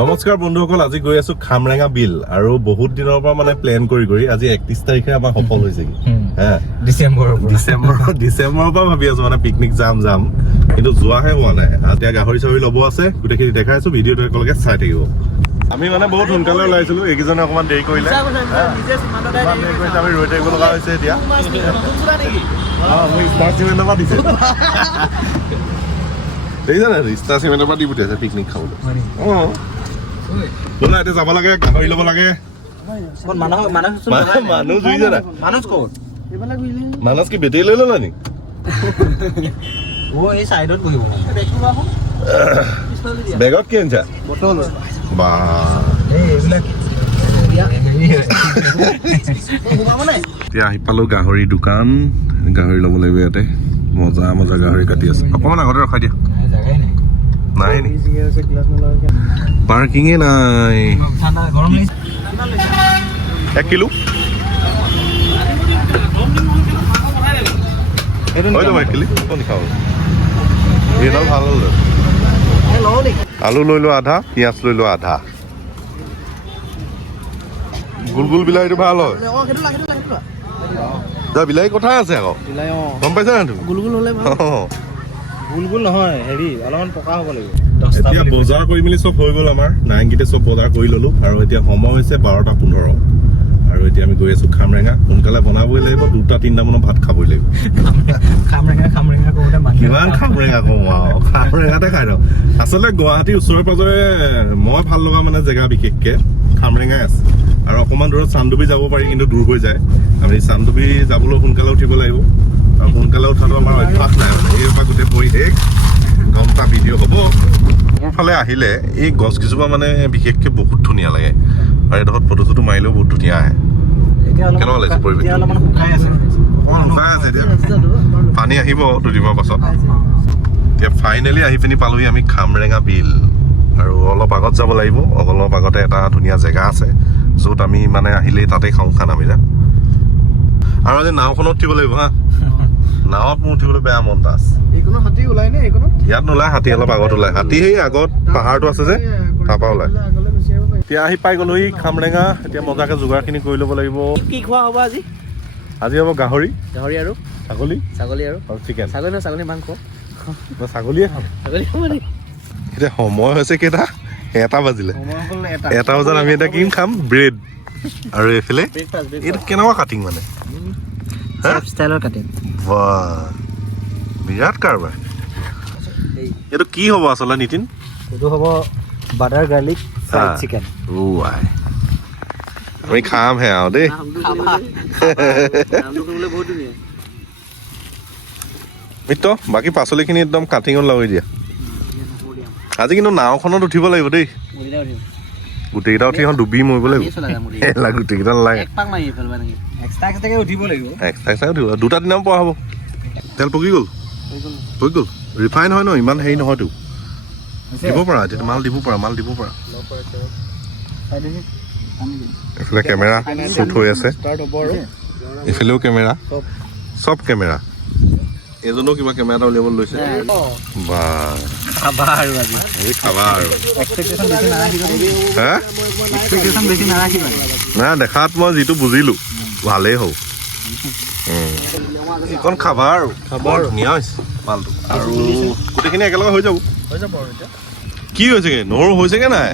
নমস্কাৰ বন্ধুসকল, আজি গৈ আছো খামৰেঙা বিল আৰু বহুত দিনৰ পৰা মানে প্লেন কৰি আজি 31 তাৰিখে আমাৰ সফল হৈছে কি ডিচেম্বৰৰ পৰা ভাবি আছো মানে পিকনিক যাম কিন্তু যোৱাহে হোৱা নাই। এতিয়া গাহৰি চাহৰি ল'ব আছে, গোটেইখিনি দেখাই আছো, ভিডিঅ'টো একেলগে চাই থাকিব। আমি মানে বহুত সোনকালে ওলাইছিলো, এইকেইজনে অকমান দেৰি কৰিলে, আমি ৰৈ থাকিব লগা হৈছে। এতিয়া ষ্টাৰ চিমেণ্টৰ পৰা দিছে, দেখিছা নাই? ষ্টাৰ চিমেণ্টৰ পৰা দি পঠিয়াইছে পিকনিক খাবলৈ। ব'লা এতিয়া যাব লাগে, গাহৰি ল'ব লাগে। মানুহ জুইছে নাই? মানস কি বেটেৰী লৈ ল'লা নি? বেগত কি আনিছা? বা এতিয়া আহি পালো গাহৰি দোকান, গাহৰি ল'ব লাগিব ইয়াতে। মজা মজা গাহৰি কাটি আছে। অকমান আগতে ৰখাই দিয়া। নাই নি? পাৰ্কিঙে নাই। 1 কিলো হৈ যাব। 1 কিলো এইডাল ভাল হ'ল। আলু লৈ লোৱা আধা, পিঁয়াজ লৈ লোৱা আধা। গোল বিলাহীটো ভাল হয়। বিলাহী কথা আছে আকৌ, গম পাইছা না তুমি? গুলগুল নহয়, হেৰি অলপমান পকা হ'ব লাগিব। এতিয়া বজাৰ কৰি মেলি চব হৈ গ'ল আমাৰ, নাইনকিতে চব বজাৰ কৰি ললো আৰু এতিয়া সময় হৈছে 12:15 আৰু এতিয়া আমি গৈ আছো খামৰেঙা। সোনকালে বনাবই লাগিব, 2-3টা মানত ভাত খাবই লাগিব। কিমান খামৰেঙা কওঁ আৰু, খামৰেঙাতে খাই দিওঁ। আচলতে গুৱাহাটীৰ ওচৰে পাজৰে মই ভাল লগা মানে জেগা বিশেষকে খামৰেঙাই আছে। আৰু অকমান দূৰত চান্দুবি যাব পাৰি, কিন্তু দূৰ হৈ যায়। আমি চান্দুবি যাবলৈ সোনকালে উঠিব লাগিব, আৰু সোনকালে উঠাটো আমাৰ অভ্যাস নাই মানে। এইবাৰ গোটেই পৰিৱেশ ঘণ্টা ভিডিঅ' হ'ব। ফালে আহিলে এই গছ কেইজোপা মানে বিশেষকে বহুত ধুনীয়া লাগে, আৰু এইডোখৰত ফটো চটো মাৰিলেও বহুত ধুনীয়া আহে। কেনেকুৱা লাগিছে পৰিৱেশ? শুকাই আছে এতিয়া, পানী আহিব দুদিনৰ পাছত। এতিয়া ফাইনেলি আহি পিনি পালোহি আমি খামৰেঙা বিল, আৰু অলপ আগত যাব লাগিব। অলপ আগতে এটা ধুনীয়া জেগা আছে য'ত আমি মানে আহিলেই তাতে খাওঁ খানা আমি। আৰু আজি নাওখনত উঠিব লাগিব হা। নাৱত মোৰ উঠিবলৈ বেয়া মন আছে। ইয়াত নোলায় হাতী, অলপ আগত ওলাই হাতী। সেই আগত পাহাৰটো আছে যে, তাৰপৰা ওলাই। এতিয়া আহি পাই গ'লোহি খামৰেঙা। এতিয়া মজাকে যোগাৰখিনি কৰি ল'ব লাগিব। কি খোৱা হ'ব আজি? আজি হ'ব গাহৰি আৰু ছাগলী আৰু চিকেন। ছাগলী মাংস। মই ছাগলীয়ে খাম। এতিয়া সময় হৈছে কেইটা? 1 বাজিলে। 1 বজাত আমি এটা কি খাম? ব্ৰেড। আৰু এইফালে এইটো কেনেকুৱা কাটিং মানে? বিৰাট কাৰবাৰ। এইটো কি হ'ব আচলতে নীতিন? এইটো হ'ব বাটাৰ গাৰ্লিক ফ্ৰাইড চিকেন। আমি খামহে আৰু দেই। মিত্ৰ, বাকী পাচলিখিনি একদম কাটিঙত লগাই দিয়া। আজি কিন্তু নাওখনত উঠিব লাগিব দেই। গোটেইকেইটা উঠি এখন ডুবি মৰিব লাগিব। গোটেইকেইটা নালাগে, এক্সট্ৰা উঠিব। 2টা দিনাও পোৱা হ'ব। তেল পকি গ'ল। ৰিফাইন হয় ন, ইমান হেৰি নহয়তো। দিব পাৰা, এতিয়া মাল দিব পাৰা। এইফালে কেমেৰা শ্বুট হৈ আছে, এইফালেও কেমেৰা, চব কেমেৰা। এজনেও কিবা কেমেৰা এটা উলিয়াবলৈ লৈছে। বা খাবা আৰু না, দেখাত মই যিটো বুজিলো ভালেই হ'ব। এইখন খাবা আৰু ধুনীয়া হৈছে মালটো, আৰু গোটেইখিনি একেলগে হৈ যাব। কি হৈছেগে? নহৰু হৈছেগে নাই?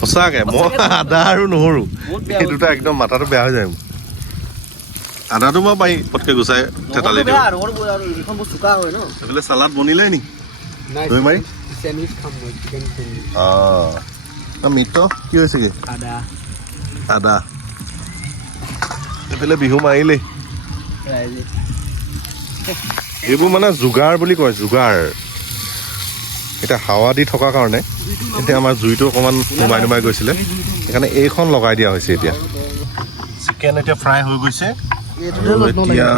সঁচাকে মই আদা আৰু নহৰু এই দুটা একদম মাথাটো বেয়া হৈ যায়। আদাটো মই পাৰি পটকে গুচাই থেতালি দিওঁ। এইফালে চালাড বনিলে নেকি? দৈ মাৰি মিত্ৰ কি হৈছেগে? আদা। এইফালে বিহু মাৰিলেই। এইবোৰ মানে যোগাৰ বুলি কয়, যোগাৰ। এতিয়া হাৱা দি থকাৰ কাৰণে এতিয়া আমাৰ জুইটো অকণমান নুমাই গৈছিলে, সেইকাৰণে এইখন লগাই দিয়া হৈছে। এতিয়া চিকেন এতিয়া ফ্ৰাই হৈ গৈছে। এতিয়া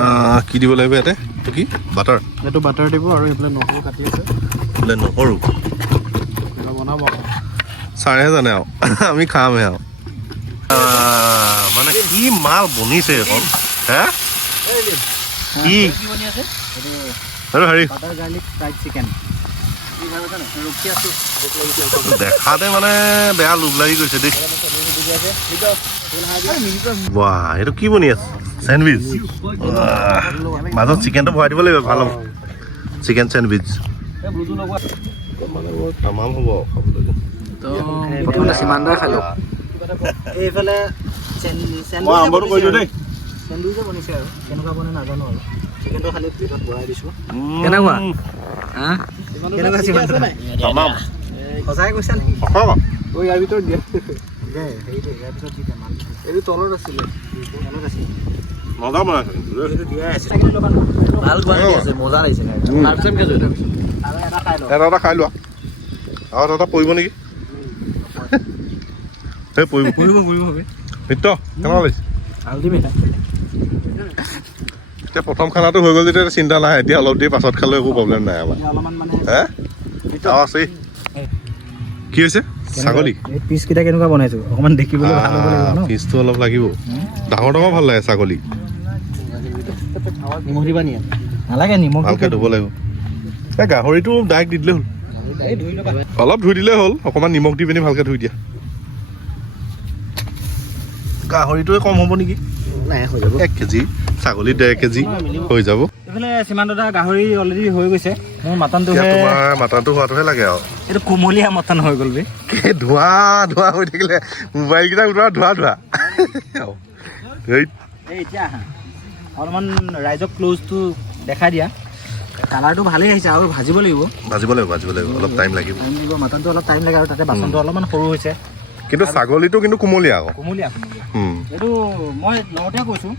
কি দিব লাগিব ইয়াতে? কি বাটাৰ? এইটো বাটাৰ দিব, আৰু এইফালে নহৰু কাটি আছে। নহৰু বনাব ছাৰেহে জানে আৰু, আমি খামহে আৰু। মানে কি মাল বনিছে এখন, হে? কি হেৰি বাটাৰ গাৰ্লিক ফ্ৰাইড চিকেন। দেখাতে মানে বেয়া লোভ লাগি গৈছে দেই বাহ এইটো কি বনি আছে চেণ্ডউইচ মাজত চিকেনটো ভৰাই দিব লাগিব ভাল হ'ব চিকেন চেণ্ডউইচ তামাম হ'ব প্ৰথমতে সীমান্তই খালোঁ এইফালে মই আৰম্ভটো কৰি দিওঁ দেই চেণ্ডউইচে বনিছে আৰু কেনেকুৱা বনে নাজানো আৰু চিকেনটো খালি প্লেটত ভৰাই দিছোঁ কেনেকুৱা কেনেকুৱা সীমান্ত তামাম সঁচাই কৈছা নেকি ইয়াৰ ভিতৰত দিয়া হেৰিটো ইয়াৰ ভিতৰত দি দিয়া এইটো তলত আছিলে মজা বনাইছে কিন্তু এইটো দিয়াই আছে ভাল কোৱালিটি আছে মজা লাগিছে এটা খাই লোৱা আৰু এটা পৰিব নেকি সেই পৰিব মিত্ৰ কেনেকুৱা লাগিছে এতিয়া প্ৰথম খানাটো হৈ গ'ল যেতিয়া চিন্তা নাই এতিয়া অলপ দেৰি পাছত খালেও একো প্ৰব্লেম নাই আমাৰ হে আৰু আছেই কি হৈছে ছাগলী পিচকেইটা কেনেকুৱা বনাইছো অকণমান দেখিবলৈ ভাল হ'ব লাগিব ন পিচটো অলপ লাগিব ডাঙৰ ডাঙৰ ভাল লাগে ছাগলী নিমখ দিবা নি নালাগে নিমখ ভালকৈ ধুব লাগিব এই গাহৰিটো ডাইৰেক্ট দি দিলে হ'ল অলপ ধুই দিলে হ'ল অকণমান নিমখ দি পিনি ভালকৈ ধুই দিয়া গাহৰিটোৱে কম হ'ব নেকি নাই হৈ যাব 1 কেজি ছাগলী 1.5 কেজি হৈ যাব এইফালে সীমান্ত দা গাহৰি অলৰেডি হৈ গৈছে মোৰ মাটনটোহে তোমাৰ মাটনটো হোৱাটোহে লাগে আৰু এইটো কোমলীয়া মটন হৈ গ'ল বে ধোঁৱা ধোঁৱা হৈ থাকিলে মোবাইলকেইটা উঠোৱা ধোঁৱা এই এতিয়া আহা অলপমান ৰাইজক ক্ল'জটো দেখাই দিয়া কালাৰটো ভালেই আহিছে আৰু ভাজিব লাগিব অলপ টাইম লাগিব মাটনটো অলপ টাইম লাগে আৰু তাতে বাচনটো অলপমান সৰু হৈছে কিন্তু ছাগলীটো কিন্তু কোমলীয়া আকৌ কোমলীয়া এইটো মই লগতে কৈছোঁ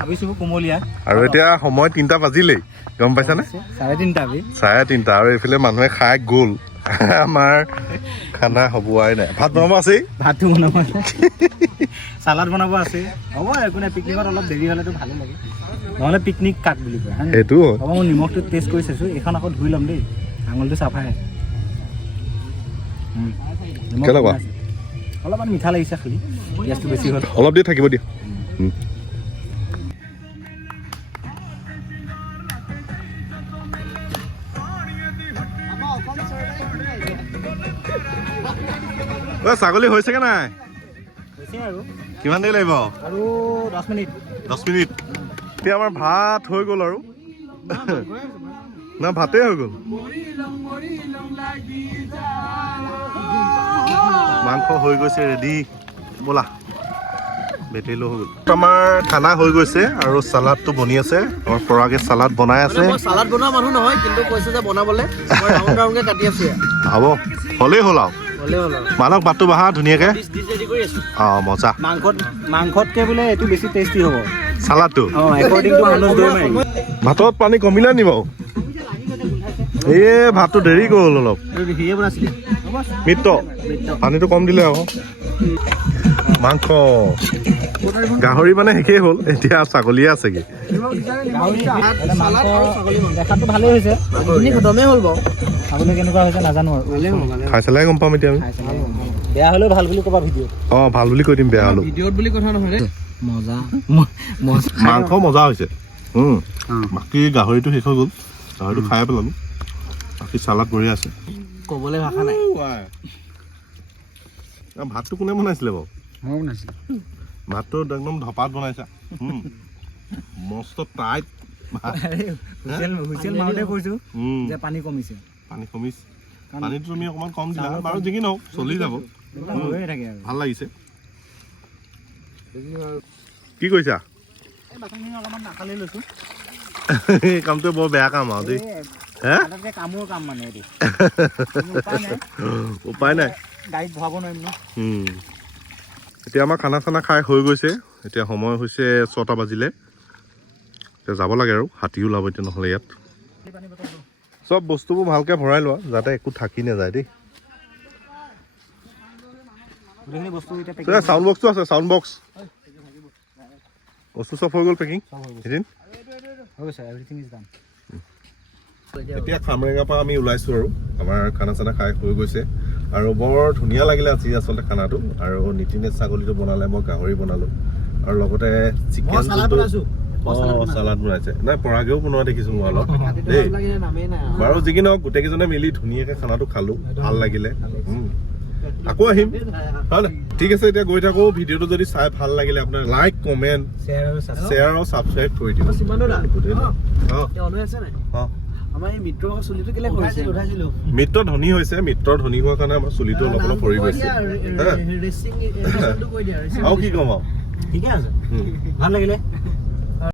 ভাবিছোঁ কোমলীয়া আৰু এতিয়া সময় 3টা বাজিলেই গম পাইছানে 3:30 আৰু এইফালে মানুহে খাই গ'ল আমাৰ খানা হ'বই নাই ভাত বনাব আছেই ভাতটো বনাব আছে চালাড বনাব আছে হ'ব একো নাই পিকনিকত অলপ দেৰি হ'লেতো ভালেই লাগে নহ'লে পিকনিক কাক বুলি কয় সেইটো হ'ব মই নিমখটো টেষ্ট কৰি চাইছোঁ এইখন আকৌ ধুই ল'ম দেই আঙুলিটো চাফাই কেনেকুৱা অলপমান মিঠা লাগিছে খালি গেছটো বেছি হ'ল অলপ দেৰি থাকিব দিয়া ছাগলী হৈছেগে নাই আৰু কিমান দেৰি লাগিব আৰু 10 মিনিট এতিয়া আমাৰ ভাত হৈ গ'ল আৰু না ভাতেই হৈ গ'ল মাংস হৈ গৈছে ৰেডি ব'লা বেটেৰী লৈ হৈ গ'ল আমাৰ খানা হৈ গৈছে আৰু চালাডটো বনি আছে আমাৰ পৰাগে চালাড বনাই আছে চালাড বনোৱা মানুহ নহয় কিন্তু কৈছে যে বনাবলৈ কাটি আছো হ'ব হ'লেই হ'ল আৰু মানুহক ভাতটো বহা ধুনীয়াকে অঁ মজা মাংসতকে বোলে এইটো বেছি টেষ্টি হ'ব চালাডটো একৰ্ডিং টু ভাতত পানী কমিলে নি বাৰু এই ভাতটো দেৰি গ'ল অলপ মিত্ৰ পানীটো কম দিলে আকৌ মাংস গাহৰি মানে শেষেই হ'ল এতিয়া ছাগলীয়ে আছেগে দেখাটো ভালেই হৈছে খতমেই হ'ল বাৰু ছাগলী কেনেকুৱা হৈছে নাজানো আৰু খাই চালেহে গম পাম এতিয়া আমি বেয়া হ'লেও ভাল বুলি ক'বা ভিডিঅ'ত অঁ ভাল বুলি কৈ দিম বেয়া হ'লেও ভিডিঅ'ত বুলি কথা নহয় মজা মাংস মজা হৈছে বাকী গাহৰিটো শেষ হৈ গ'ল গাহৰিটো খাই পেলালো বাকী চালাড বঢ়িয়া আছে ক'বলৈ ভাষা নাই ভাতটো কোনে বনাইছিলে বাৰু মই বনাইছিলোঁ ভাতটো একদম ধপাত বনাইছা মস্ত টাইট হুইচেল মাৰোঁতে কৈছোঁ যে পানী কমিছে পানীটো তুমি অকণমান কম দিলা বাৰু যি কি নহওক চলি যাব হৈয়ে থাকে আৰু ভাল লাগিছে কি কৰিছা এই বাচনখিনি অলপমান নাখালি লৈছোঁ এই কামটো বৰ বেয়া কাম আৰু দেই কামৰ কাম মানে এইটো উপায় নাই গাড়ীত ভৰাব নোৱাৰিম ন এতিয়া আমাৰ খানা চানা খাই হৈ গৈছে এতিয়া সময় হৈছে 6টা বাজিলে এতিয়া যাব লাগে আৰু হাতী ওলাব এতিয়া নহ'লে ইয়াত চব বস্তুবোৰ ভালকৈ ভৰাই লোৱা যাতে একো থাকি নাযায় দেই চাউণ্ড বক্সটো আছে চাউণ্ড বক্স বস্তু চব হৈ গ'ল পেকিং এদিন এতিয়া খামৰেঙাৰ পৰা আমি ওলাইছোঁ আৰু আমাৰ খানা চানা খাই হৈ গৈছে আৰু বৰ ধুনীয়া লাগিলে আজি আচলতে খানাটো আৰু নীতিনে ছাগলীটো বনালে মই গাহৰি বনালোঁ আৰু লগতে চিকেন চালাড বনাইছে নাই পৰাগেও বনোৱা দেখিছো মই অলপ দেই বাৰু যি কি নহওক গোটেইকেইজনে মিলি ধুনীয়াকে খানাটো খালো ভাল লাগিলে আকৌ আহিম হয় নাই ঠিক আছে এতিয়া গৈ থাকো ভিডিঅ'টো যদি চাই ভাল লাগিলে আপোনাৰ লাইক কমেণ্ট শ্বেয়াৰ আৰু ছাবস্ক্ৰাইব কৰি দিব মিত্ৰ ধনী হৈছে মিত্ৰ ধনী হোৱাৰ কাৰণে আমাৰ চুলিটো অলপ অলপ সৰি গৈছে আৰু কি কম আৰু ঠিকে আছে ভাল লাগিলে